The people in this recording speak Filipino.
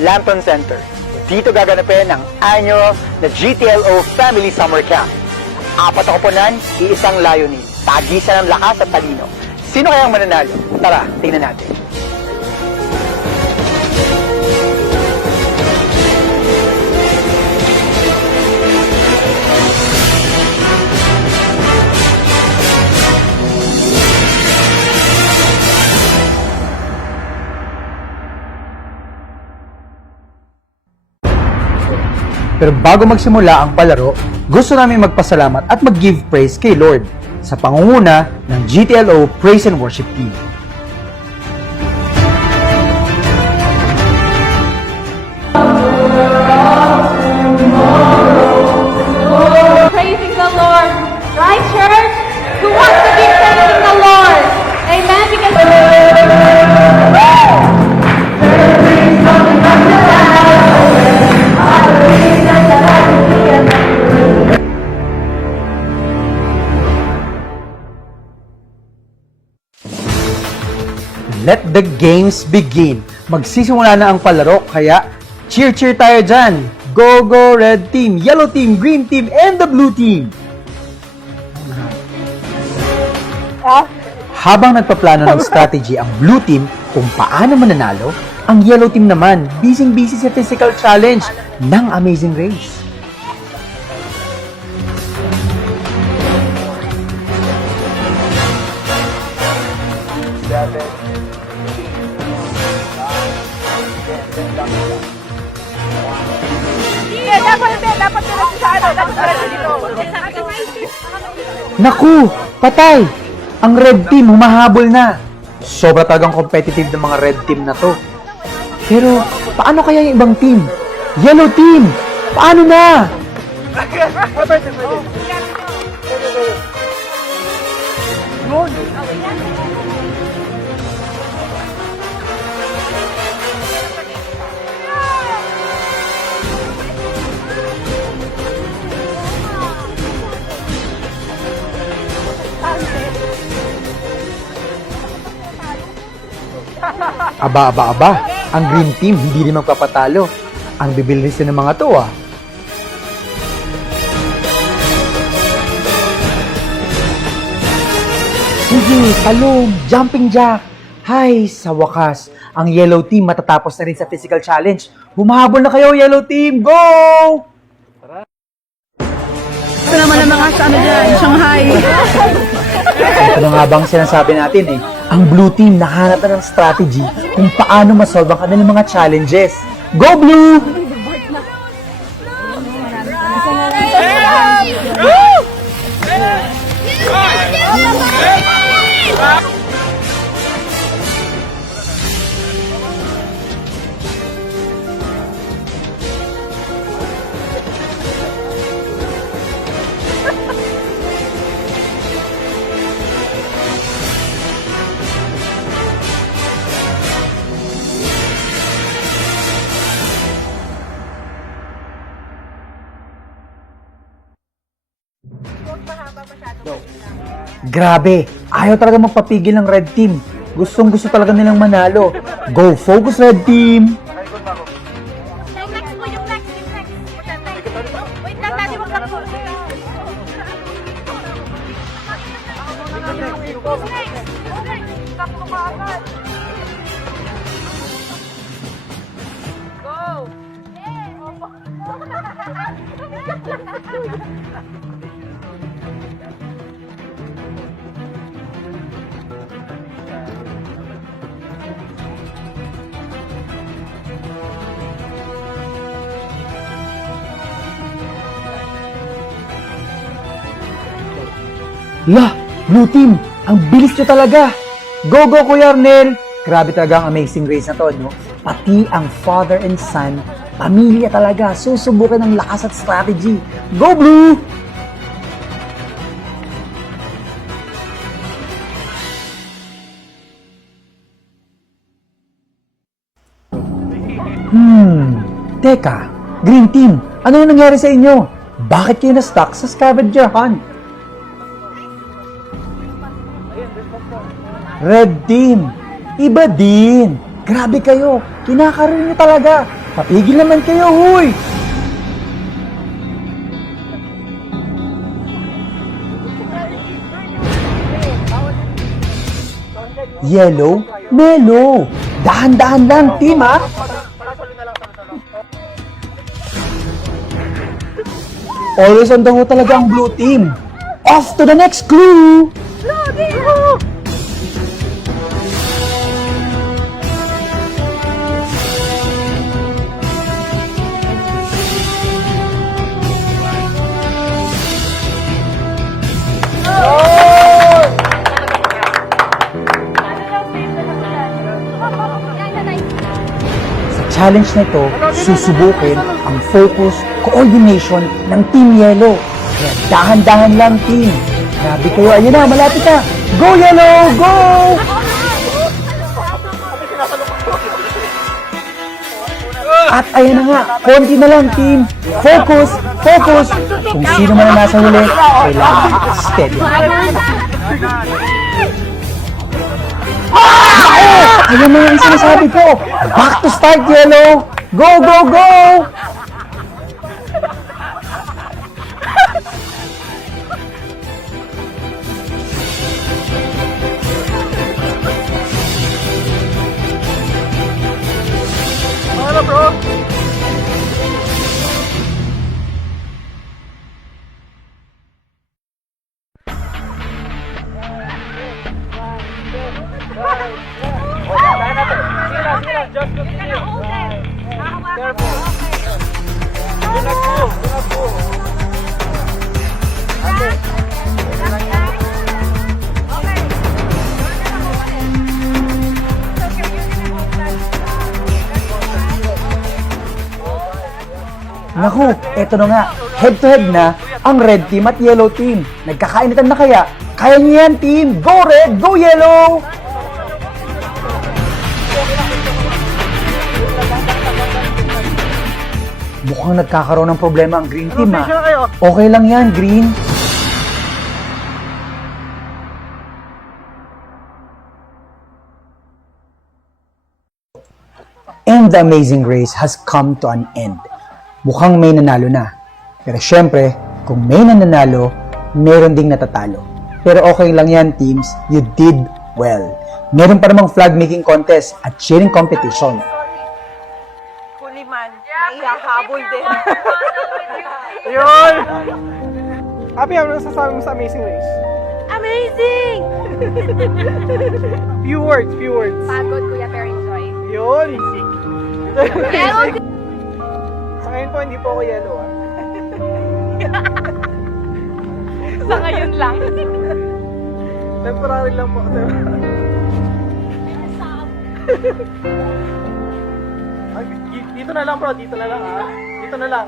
Lambton Center. Dito gaganapin ang annual na GTLO Family Summer Camp. 4 na koponan, iisang layunin. Tagisan ng lakas at talino. Sino kayang mananalo? Tara, tingnan natin. Pero bago magsimula ang palaro, gusto namin magpasalamat at mag-give praise kay Lord sa pangunguna ng GTLO Praise and Worship Team. Praising the Lord. Right, church? Who wants to be praising the Lord? Amen? Because... Let the games begin. Magsisimula na ang palaro, kaya cheer tayo dyan. Go, go, red team, yellow team, green team, and the blue team. Habang nagpaplano ng strategy ang blue team kung paano mananalo, ang yellow team naman busy sa physical challenge ng Amazing Race. Naku! Patay! Ang red team humahabol na. Sobra talagang competitive ng mga red team na to. Pero, paano kaya yung ibang team? Yellow team! Paano na? Aba. Ang green team hindi rin magpapatalo. Ang bibilis ng mga to ah. Sige, talong, jumping jack. Hay, sa wakas, ang yellow team matatapos na rin sa physical challenge. Humahabol na kayo, yellow team! Go! Ito naman ang mga dyan, Shanghai. Ito na nga bang sinasabi natin eh. Ang blue team nakahanap na ng strategy kung paano masolve ang kanilang mga challenges. Go blue! Grabe, ayaw talaga magpapigil ng red team. Gustong-gusto talaga nilang manalo. Go, focus red team! Yung next po, yung next. Wait lang, daddy, wag lang po. Who's next? Takbo ka agad. Go! Lah, blue team, ang bilis nyo talaga. Go, Kuya Arnel! Grabe talaga ang Amazing Race na to, no? Pati ang father and son, pamilya talaga, susubukan ng lakas at strategy. Go, blue! Teka, Green Team, ano yung nangyari sa inyo? Bakit kayo na-stuck sa scavenger hunt? Red Team, iba din. Grabe kayo, kinakaroon nyo talaga. Papigil naman kayo, huy! Yellow, Melo. Dahan-dahan lang, team, ha? Always on the go talaga ang blue team. Off to the next clue! Challenge na ito, susubukin ang focus, coordination ng Team Yellow. Kaya dahan-dahan lang, team. Grabe kayo, ayun na, malapit na. Go Yellow, go! At ayun na nga, konti na lang, team. Focus, focus. Kung sino man ang nasa huli, kailangan steady. Ayun na yung sinasabi ko. Back to start, Yellow. Go, go, go! Ano bro? Just continue. Careful. Do not move. Do not move. Naku, eto na nga. Head to head na ang red team at yellow team. Nagkakainitan na kaya? Kaya niyo yan, team. Go red, go yellow! Mukhang nagkakaroon ng problema ang green team, ha? Okay lang yan, green. And the amazing race has come to an end. Mukhang may nanalo na. Pero syempre, kung may nananalo, meron ding natatalo. Pero okay lang yan, teams. You did well. Meron pa namang flag making contest at cheering competition. Kuliman, may hahabol din. Ayun! Happy, ano nasasabi mo sa Amazing Race? Amazing! Few words, few words. Pagod, Kuya, pero enjoy. Yun! Yellow Sa ngayon po, hindi po ako yellow, ah. sa ngayon lang. Temporary lang po. Ay, dito na lang bro, dito na lang, ah. Dito na lang.